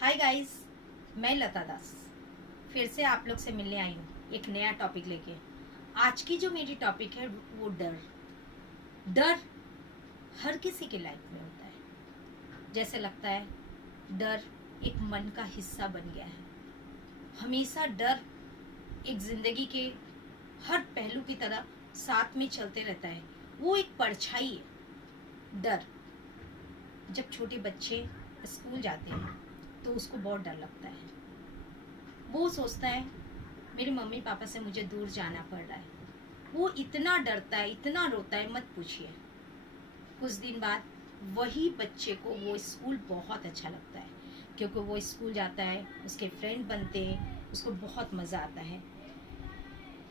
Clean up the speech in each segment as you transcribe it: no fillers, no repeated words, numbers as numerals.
Hi guys, मैं लता दास फिर से आप लोग से मिलने आई हूँ एक नया टॉपिक लेके। आज की जो मेरी टॉपिक है वो डर। डर हर किसी के लाइफ में होता है। जैसे लगता है डर एक मन का हिस्सा बन गया है। हमेशा डर एक जिंदगी के हर पहलू की तरह साथ में चलते रहता है। वो एक परछाई है डर। जब छोटे बच्चे स्कूल जाते हैं तो उसको बहुत डर लगता है। वो सोचता है मेरे मम्मी पापा से मुझे दूर जाना पड़ रहा है। वो इतना डरता है, इतना रोता है, मत पूछिए। कुछ दिन बाद वही बच्चे को वो स्कूल बहुत अच्छा लगता है, क्योंकि वो स्कूल जाता है, उसके फ्रेंड बनते हैं, उसको बहुत मज़ा आता है।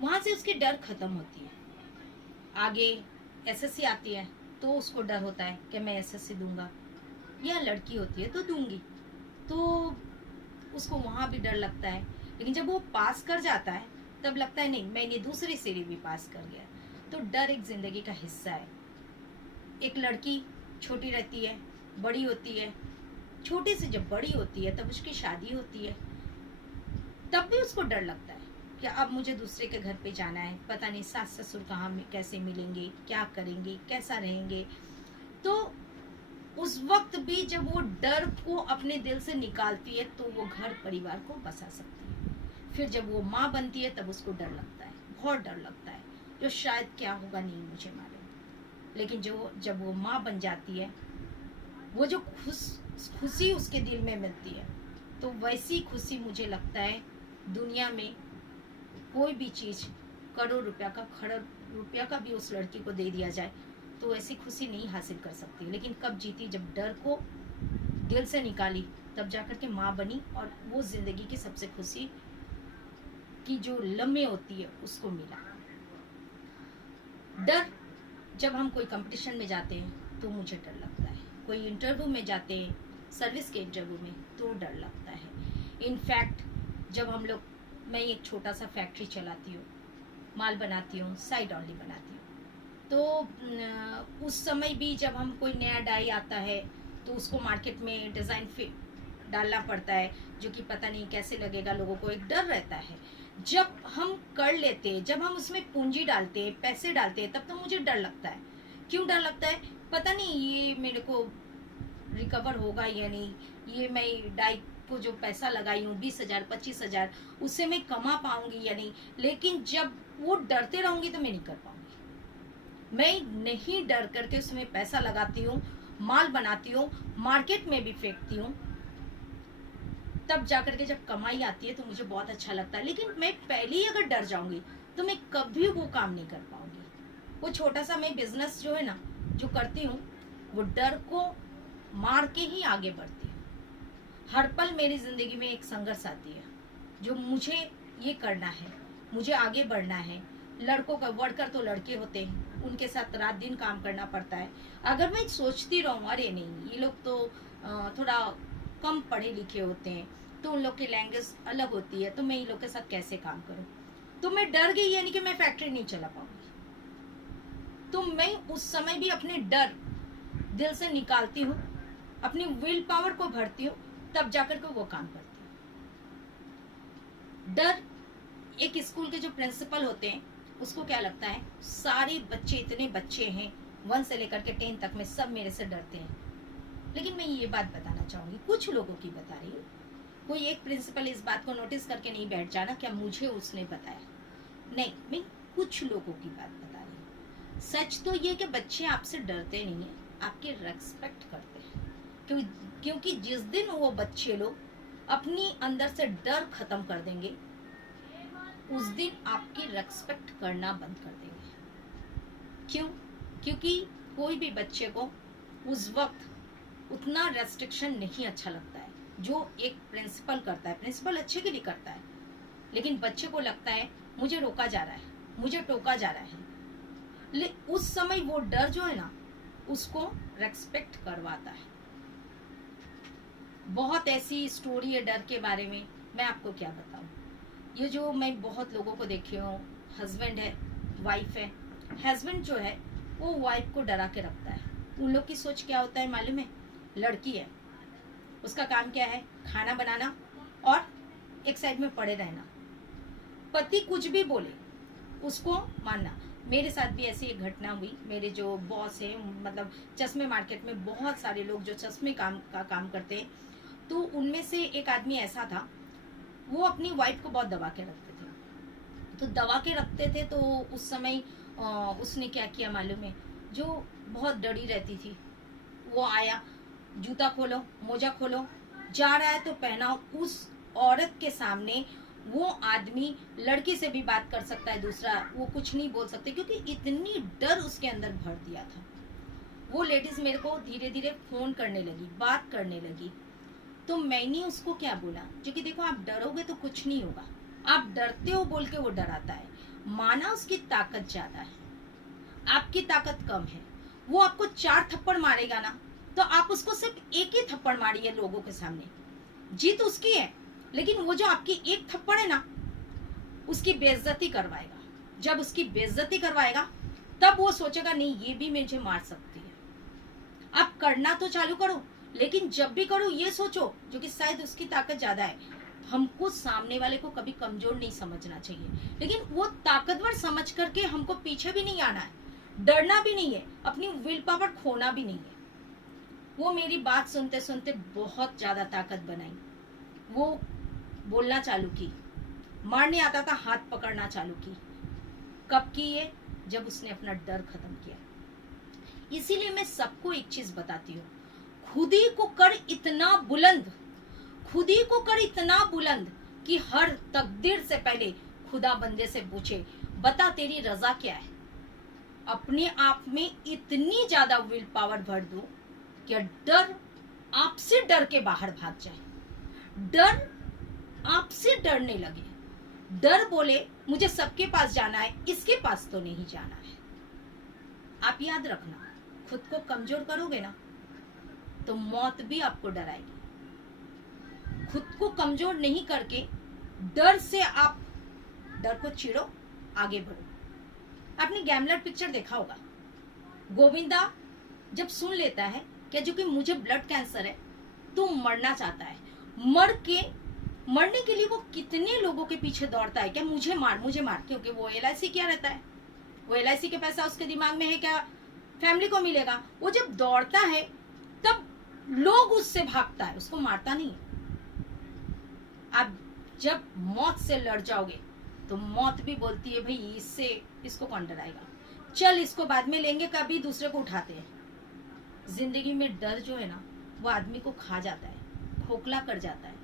वहाँ से उसकी डर खत्म होती है। आगे एसएससी आती है तो उसको डर होता है कि मैं एसएससी दूंगा, या लड़की होती है तो दूंगी, तो उसको वहाँ भी डर लगता है। लेकिन जब वो पास कर जाता है तब लगता है नहीं, मैंने दूसरी सीढ़ी भी पास कर गया। तो डर एक जिंदगी का हिस्सा है। एक लड़की छोटी रहती है, बड़ी होती है, छोटी से जब बड़ी होती है तब उसकी शादी होती है, तब भी उसको डर लगता है कि अब मुझे दूसरे के घर पे जाना है, पता नहीं सास ससुर कहाँ कैसे मिलेंगे, क्या करेंगे, कैसा रहेंगे। तो उस वक्त भी जब वो डर को अपने दिल से निकालती है तो वो घर परिवार को बसा सकती है। फिर जब वो माँ बनती है तब उसको डर लगता है, बहुत डर लगता है, जो शायद क्या होगा नहीं मुझे मालूम। लेकिन जो जब वो माँ बन जाती है, वो जो खुशी उसके दिल में मिलती है, तो वैसी खुशी मुझे लगता है दुनिया में कोई भी चीज़ करोड़ रुपया का, खरब रुपया का भी उस लड़की को दे दिया जाए तो ऐसी खुशी नहीं हासिल कर सकती। लेकिन कब जीती, जब डर को दिल से निकाली, तब जाकर के माँ बनी, और वो जिंदगी की सबसे खुशी की जो लम्हे होती है उसको मिला। डर, जब हम कोई कंपटीशन में जाते हैं तो मुझे डर लगता है, कोई इंटरव्यू में जाते हैं, सर्विस के इंटरव्यू में, तो डर लगता है। इनफैक्ट जब हम लोग, मैं एक छोटा सा फैक्ट्री चलाती हूँ, माल बनाती हूँ, साइड ऑनली बनाती हूँ, तो उस समय भी जब हम कोई नया डाई आता है तो उसको मार्केट में डिज़ाइन फिट डालना पड़ता है, जो कि पता नहीं कैसे लगेगा, लोगों को एक डर रहता है। जब हम कर लेते हैं, जब हम उसमें पूंजी डालते हैं, पैसे डालते हैं, तब तो मुझे डर लगता है। क्यों डर लगता है? पता नहीं ये मेरे को रिकवर होगा या नहीं, ये मैं डाई को जो पैसा लगाई हूँ 20,000 25,000, उससे मैं कमा पाऊंगी या नहीं। लेकिन जब वो डरते रहूंगी तो मैं नहीं कर पाऊंगी। मैं नहीं डर करके उसमें पैसा लगाती हूँ, माल बनाती हूँ, मार्केट में भी फेंकती हूँ, तब जाकर के जब कमाई आती है तो मुझे बहुत अच्छा लगता है। लेकिन मैं पहले ही अगर डर जाऊंगी तो मैं कभी वो काम नहीं कर पाऊंगी। वो छोटा सा मैं बिजनेस जो है ना, जो करती हूँ, वो डर को मार के ही आगे बढ़ती हूँ। हर पल मेरी जिंदगी में एक संघर्ष आती है, जो मुझे ये करना है, मुझे आगे बढ़ना है। लड़कों का वर्कर तो लड़के होते हैं, उनके साथ रात दिन काम करना पड़ता है। अगर मैं सोचती रहूँ अरे नहीं, ये लोग तो थोड़ा कम पढ़े लिखे होते हैं, तो उन लोग की लैंग्वेज अलग होती है, तो मैं इन लोग के साथ कैसे काम करूँ, तो मैं डर गई, यानी कि मैं फैक्ट्री नहीं चला पाऊंगी। तो मैं उस समय भी अपने डर दिल से निकालती हूँ, अपनी विल पावर को भरती हूँ, तब जाकर के वो काम करती हूँ। डर, एक स्कूल के जो प्रिंसिपल होते हैं उसको क्या लगता है, सारे बच्चे, इतने बच्चे हैं 1 से लेकर के 10 तक में, सब मेरे से डरते हैं। लेकिन मैं ये बात बताना चाहूंगी, कुछ लोगों की बता रही हूँ। कोई एक प्रिंसिपल इस बात को नोटिस करके नहीं बैठ जाना क्या मुझे उसने बताया, नहीं, मैं कुछ लोगों की बात बता रही हूँ। सच तो ये कि बच्चे आपसे डरते नहीं है, आपके रेस्पेक्ट करते हैं। क्योंकि जिस दिन वो बच्चे लोग अपनी अंदर से डर खत्म कर देंगे, उस दिन आपकी रेस्पेक्ट करना बंद कर देंगे। क्यों? क्योंकि कोई भी बच्चे को उस वक्त उतना रेस्ट्रिक्शन नहीं अच्छा लगता है जो एक प्रिंसिपल करता है। प्रिंसिपल अच्छे के लिए करता है, लेकिन बच्चे को लगता है मुझे रोका जा रहा है, मुझे टोका जा रहा है। उस समय वो डर जो है ना, उसको रेस्पेक्ट करवाता है। बहुत ऐसी स्टोरी है डर के बारे में, मैं आपको क्या बताऊं। ये जो मैं बहुत लोगों को देखी हूँ, हस्बैंड है, वाइफ है, हस्बैंड जो है वो वाइफ को डरा के रखता है। उन लोग की सोच क्या होता है मालूम है? लड़की है, उसका काम क्या है, खाना बनाना और एक साइड में पड़े रहना। पति कुछ भी बोले उसको मानना। मेरे साथ भी ऐसी एक घटना हुई। मेरे जो बॉस है, मतलब चश्मे मार्केट में बहुत सारे लोग जो चश्मे का काम करते हैं, तो उनमें से एक आदमी ऐसा था, वो अपनी वाइफ को बहुत दबा के रखते थे। तो दबा के रखते थे तो उस समय उसने क्या किया मालूम है, जो बहुत डरी रहती थी, वो आया, जूता खोलो, मोजा खोलो, जा रहा है तो पहनाओ। उस औरत के सामने वो आदमी लड़की से भी बात कर सकता है, दूसरा वो कुछ नहीं बोल सकते, क्योंकि इतनी डर उसके अंदर भर दिया था। वो लेडीज मेरे को धीरे धीरे फोन करने लगी, बात करने लगी। तो मैंने उसको क्या बोला, जो कि देखो आप डरोगे तो कुछ नहीं होगा, आप डरते हो बोल के वो डराता है। माना उसकी ताकत ज्यादा है, आपकी ताकत कम है, वो आपको 4 थप्पड़ मारेगा ना, तो आप उसको सिर्फ एक ही थप्पड़ मारिए लोगों के सामने, जीत उसकी है, लेकिन वो जो आपकी एक थप्पड़ है ना, उसकी बेइज्जती करवाएगा। जब उसकी बेइज्जती करवाएगा तब वो सोचेगा नहीं ये भी मुझे मार सकती है। आप करना तो चालू करो, लेकिन जब भी करो ये सोचो जो कि शायद उसकी ताकत ज्यादा है। हमको सामने वाले को कभी कमजोर नहीं समझना चाहिए, लेकिन वो ताकतवर समझ करके हमको पीछे भी नहीं आना है, डरना भी नहीं है, अपनी विल पावर खोना भी नहीं है। वो मेरी बात सुनते सुनते बहुत ज्यादा ताकत बनाई। वो बोलना चालू की, मारने आता था हाथ पकड़ना चालू की। कब की ये? जब उसने अपना डर खत्म किया। इसीलिए मैं सबको एक चीज बताती हूँ, खुद ही को कर इतना बुलंद, खुद ही को कर इतना बुलंद कि हर तकदीर से पहले खुदा बंदे से पूछे बता तेरी रजा क्या है। अपने आप में इतनी ज्यादा विल पावर भर दो कि डर आपसे डर के बाहर भाग जाए, डर आपसे डरने लगे, डर बोले मुझे सबके पास जाना है, इसके पास तो नहीं जाना है। आप याद रखना, खुद को कमजोर करोगे ना तो मौत भी आपको डराएगी। खुद को कमजोर नहीं करके डर से आप डर को चिढ़ो, आगे बढ़ो। आपने गैमलर पिक्चर देखा होगा, गोविंदा जब सुन लेता है क्या जो कि मुझे ब्लड कैंसर है तो मरना चाहता है, मरने के लिए वो कितने लोगों के पीछे दौड़ता है, क्या मुझे मार, क्योंकि वो LIC क्या रहता है, वो LIC के पैसा उसके दिमाग में है क्या फैमिली को मिलेगा। वो जब दौड़ता है तब लोग उससे भागता है, उसको मारता नहीं है। आप जब मौत से लड़ जाओगे तो मौत भी बोलती है भाई इसको कौन डराएगा, चल इसको बाद में लेंगे, कभी दूसरे को उठाते हैं। जिंदगी में डर जो है ना वो आदमी को खा जाता है, खोखला कर जाता है।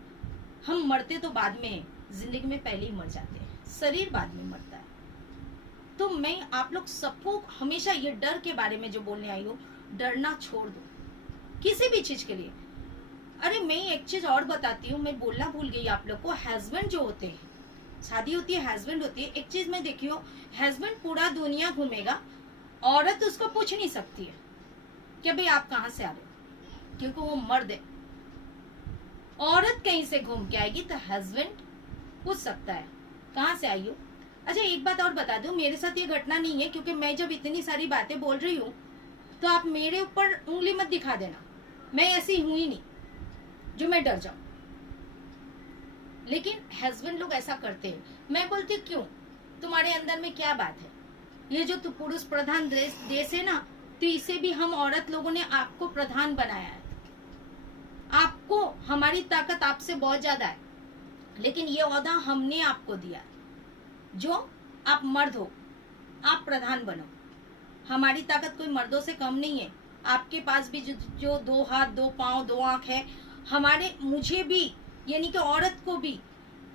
हम मरते तो बाद में, जिंदगी में पहले ही मर जाते हैं, शरीर बाद में मरता है। तो मैं आप लोग सबको हमेशा ये डर के बारे में जो बोलने आई हूँ, डरना छोड़ दो किसी भी चीज के लिए। अरे मैं एक चीज और बताती हूँ, मैं बोलना भूल गई आप लोग को। हस्बैंड जो होते हैं, शादी होती है, हस्बैंड होती है, एक चीज मैं देखी हूँ, हस्बैंड पूरा दुनिया घूमेगा, औरत उसको पूछ नहीं सकती है कि भाई आप कहाँ से आ रहे हो, क्योंकि वो मर्द है। औरत कहीं से घूम के आएगी तो हस्बैंड पूछ सकता है कहाँ से आई हो। अच्छा एक बात और बता दूं, मेरे साथ ये घटना नहीं है, क्योंकि मैं जब इतनी सारी बातें बोल रही हूँ तो आप मेरे ऊपर उंगली मत दिखा देना, मैं ऐसी हूं ही नहीं जो मैं डर जाऊं। लेकिन हस्बैंड लोग ऐसा करते हैं। मैं बोलती क्यों, तुम्हारे अंदर में क्या बात है, ये जो पुरुष प्रधान देश है ना, तो इसे भी हम औरत लोगों ने आपको प्रधान बनाया है। आपको, हमारी ताकत आपसे बहुत ज्यादा है, लेकिन ये ओहदा हमने आपको दिया। जो आप मर्द हो, आप प्रधान बनो। हमारी ताकत कोई मर्दों से कम नहीं है। आपके पास भी जो 2 हाथ 2 पांव 2 आंख है, मुझे भी, यानी कि औरत को भी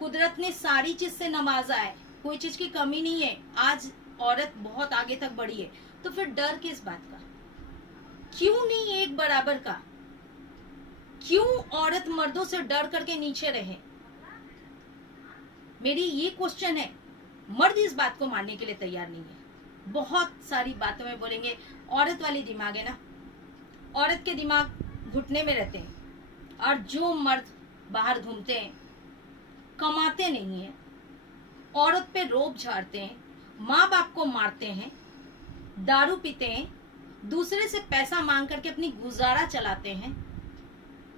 कुदरत ने सारी चीज से नवाजा है, कोई चीज की कमी नहीं है। आज औरत बहुत आगे तक बढ़ी है, तो फिर डर किस बात का, क्यों नहीं एक बराबर का, क्यों औरत मर्दों से डर करके नीचे रहे। मेरी ये क्वेश्चन है। मर्द इस बात को मानने के लिए तैयार नहीं है। बहुत सारी बातों में बोलेंगे औरत वाली दिमाग है ना, औरत के दिमाग घुटने में रहते हैं। और जो मर्द बाहर घूमते हैं, कमाते नहीं है, औरत पे रोब झाड़ते हैं, माँ बाप को मारते हैं, दारू पीते हैं, दूसरे से पैसा मांग करके अपनी गुजारा चलाते हैं,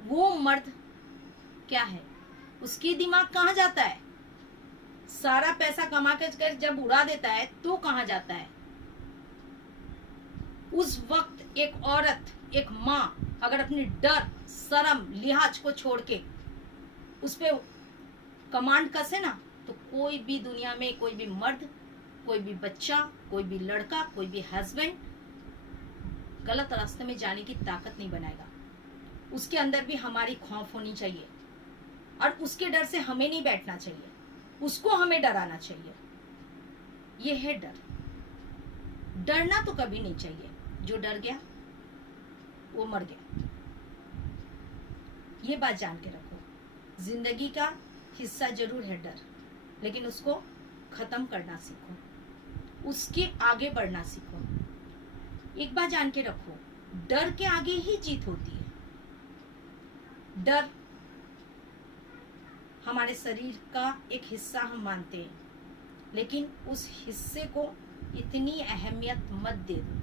वो मर्द क्या है? उसकी दिमाग कहाँ जाता है? सारा पैसा कमा कर जब उड़ा देता है तो कहाँ जाता है? उस वक्त एक औरत, एक माँ अगर अपनी डर, शर्म, लिहाज को छोड़ के उस पे कमांड कसे ना, तो कोई भी दुनिया में कोई भी मर्द, कोई भी बच्चा, कोई भी लड़का, कोई भी हस्बैंड गलत रास्ते में जाने की ताकत नहीं बनाएगा। उसके अंदर भी हमारी खौफ होनी चाहिए और उसके डर से हमें नहीं बैठना चाहिए, उसको हमें डराना चाहिए। ये है डर। डरना तो कभी नहीं चाहिए। जो डर गया वो मर गया। ये बात जान के रखो। जिंदगी का हिस्सा जरूर है डर, लेकिन उसको खत्म करना सीखो, उसके आगे बढ़ना सीखो। एक बात जान के रखो, डर के आगे ही जीत होती है। डर हमारे शरीर का एक हिस्सा हम मानते हैं, लेकिन उस हिस्से को इतनी अहमियत मत दे दो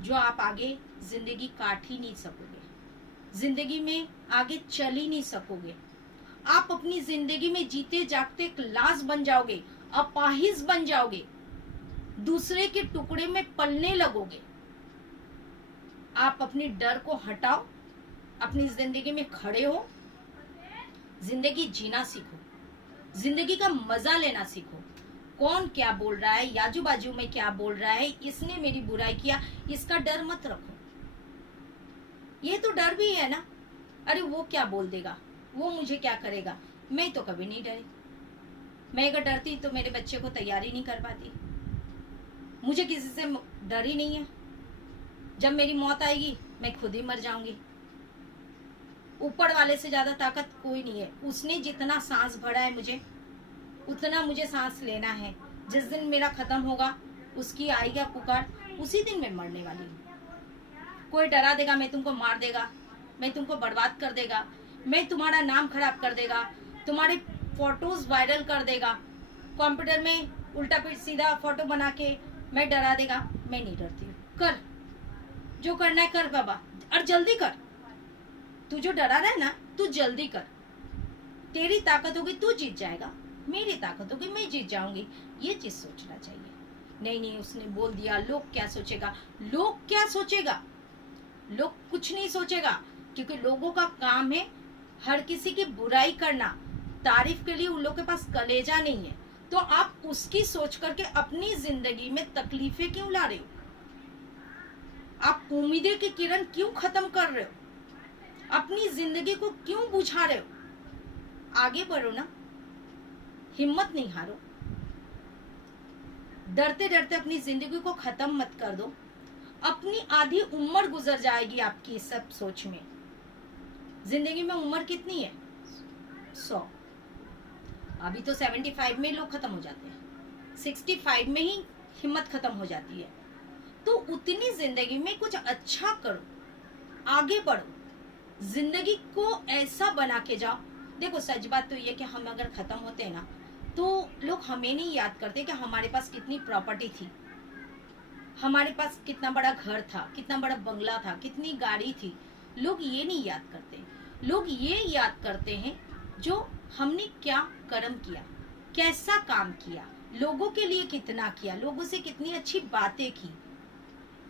जो आप आगे जिंदगी काट ही नहीं सकोगे, जिंदगी में आगे चल ही नहीं सकोगे। आप अपनी जिंदगी में जीते जागते एक लाश बन जाओगे, अपाहिज बन जाओगे, दूसरे के टुकड़े में पलने लगोगे। आप अपनी डर को हटाओ, अपनी जिंदगी में खड़े हो, जिंदगी जीना सीखो, जिंदगी का मजा लेना सीखो। कौन क्या बोल रहा है, आजू बाजू में क्या बोल रहा है, इसने मेरी बुराई किया, इसका डर मत रखो। ये तो डर भी है ना, अरे वो क्या बोल देगा, वो मुझे क्या करेगा। मैं तो कभी नहीं डरी। मैं अगर डरती तो मेरे बच्चे को तैयारी नहीं कर पाती। मुझे किसी से डर ही नहीं है। जब मेरी मौत आएगी मैं खुद ही मर जाऊंगी। ऊपर वाले से ज्यादा ताकत कोई नहीं है। उसने जितना सांस भरा है मुझे, उतना मुझे सांस लेना है। जिस दिन मेरा खत्म होगा उसकी आएगा पुकार, उसी दिन मैं मरने वाली हूँ। कोई डरा देगा मैं तुमको मार देगा, मैं तुमको बर्बाद कर देगा, मैं तुम्हारा नाम खराब कर देगा, तुम्हारे फोटोज वायरल कर देगा, कंप्यूटर में उल्टा पीठ सीधा फोटो बना के मैं डरा देगा। मैं नहीं डरती हूँ। कर जो करना है कर बाबा, और जल्दी कर। तू जो डरा रहा है ना, तू जल्दी कर। तेरी ताकत होगी तू जीत जाएगा, मेरी ताकत होगी मैं जीत जाऊंगी। ये चीज सोचना चाहिए। नहीं नहीं उसने बोल दिया, लोग क्या सोचेगा। लोग क्या सोचेगा? लोग कुछ नहीं सोचेगा, क्योंकि लोगों का काम है हर किसी की बुराई करना। तारीफ के लिए उन लोगों के पास कलेजा नहीं है। तो आप उसकी सोच करके अपनी जिंदगी में तकलीफें क्यों ला रहे हो? आप उम्मीदें की किरण क्यों खत्म कर रहे हो? अपनी जिंदगी को क्यों बुझा रहे हो? आगे बढ़ो ना, हिम्मत नहीं हारो। डरते डरते अपनी जिंदगी को खत्म मत कर दो। अपनी आधी उम्र गुजर जाएगी आपकी सब सोच में। जिंदगी में उम्र कितनी है? 100। अभी तो 75 में लोग खत्म हो जाते हैं, 65 में ही हिम्मत खत्म हो जाती है। तो उतनी जिंदगी में कुछ अच्छा करो, आगे बढ़ो, जिंदगी को ऐसा बना के जाओ। देखो सच बात तो ये कि हम अगर खत्म होते हैं ना, तो लोग हमें नहीं याद करते कि हमारे पास कितनी प्रॉपर्टी थी, हमारे पास कितना बड़ा घर था, कितना बड़ा बंगला था, कितनी गाड़ी थी। लोग ये नहीं याद करते। लोग ये याद करते हैं जो हमने क्या कर्म किया, कैसा काम किया, लोगों के लिए कितना किया, लोगों से कितनी अच्छी बातें की।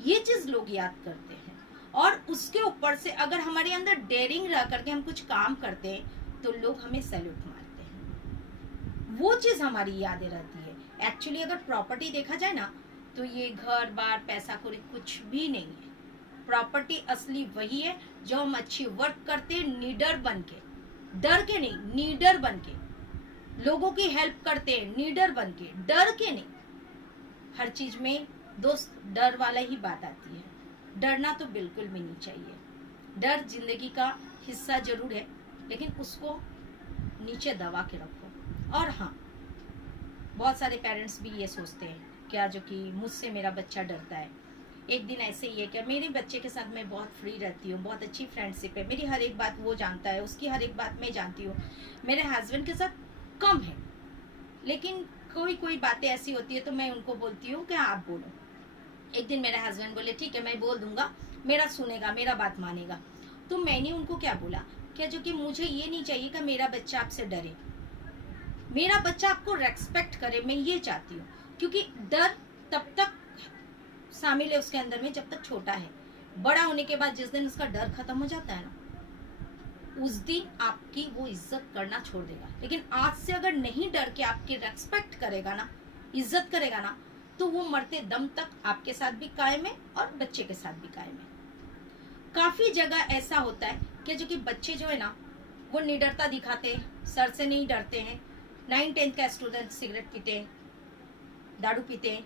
ये चीज लोग याद करते हैं। और उसके ऊपर से अगर हमारे अंदर डेयरिंग रह करके हम कुछ काम करते हैं तो लोग हमें सैल्यूट मारते हैं। वो चीज हमारी यादें रहती है। एक्चुअली अगर प्रॉपर्टी देखा जाए ना, तो ये घर बार पैसा कौड़ी कुछ भी नहीं है। प्रॉपर्टी असली वही है जो हम अच्छी वर्क करते हैं, निडर बन के, डर के नहीं, निडर बन के लोगों की हेल्प करते हैं, निडर बन के, डर के नहीं। हर चीज में दोस्त डर वाला ही बात आती है। डरना तो बिल्कुल भी नहीं चाहिए। डर जिंदगी का हिस्सा जरूर है, लेकिन उसको नीचे दबा के रखो। और हाँ, बहुत सारे पेरेंट्स भी ये सोचते हैं क्या, जो कि मुझसे मेरा बच्चा डरता है। एक दिन ऐसे ही है क्या, मेरे बच्चे के साथ मैं बहुत फ्री रहती हूँ, बहुत अच्छी फ्रेंडशिप है, मेरी हर एक बात वो जानता है, उसकी हर एक बात मैं जानती हूँ। मेरे हस्बैंड के साथ कम है, लेकिन कोई कोई बातें ऐसी होती है तो मैं उनको बोलती हूँ कि आप बोलो। एक दिन मेरे हस्बैंड बोले ठीक है मैं बोल दूंगा, मेरा सुनेगा, मेरा बात मानेगा। तो मैंने उनको क्या बोला क्या जो कि मुझे ये नहीं चाहिए कि मेरा बच्चा आपसे डरे, मेरा बच्चा आपको रेस्पेक्ट करे, मैं ये चाहती हूँ। क्योंकि डर तब तक शामिल है उसके अंदर में जब तक छोटा है। बड़ा होने के बाद जिस दिन उसका डर खत्म हो जाता है ना, उस दिन आपकी वो इज्जत करना छोड़ देगा। लेकिन आज से अगर नहीं डर के आपकी रेस्पेक्ट करेगा ना, इज्जत करेगा ना, तो वो मरते दम तक आपके साथ भी कायम है और बच्चे के साथ भी कायम है। काफी जगह ऐसा होता है कि जो कि बच्चे जो है ना, वो निडरता दिखाते हैं, सर से नहीं डरते हैं। 9-10 का स्टूडेंट सिगरेट पीते हैं, दारू पीते हैं,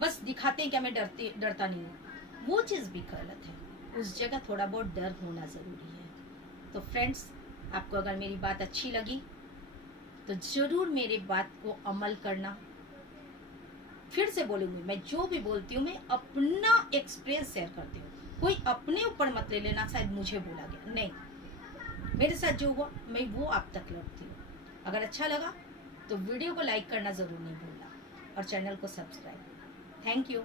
बस दिखाते हैं कि मैं डरता नहीं हूँ। वो चीज़ भी गलत है। उस जगह थोड़ा बहुत डर होना ज़रूरी है। तो फ्रेंड्स, आपको अगर मेरी बात अच्छी लगी तो ज़रूर मेरे बात को अमल करना। फिर से बोलूँगी, मैं जो भी बोलती हूँ मैं अपना एक्सपीरियंस शेयर करती हूँ। कोई अपने ऊपर मत ले लेना शायद मुझे बोला गया, नहीं, मेरे साथ जो हुआ मैं वो आप तक रखती हूँ। अगर अच्छा लगा तो वीडियो को लाइक करना ज़रूर नहीं भूलना और चैनल को सब्सक्राइब। Thank you.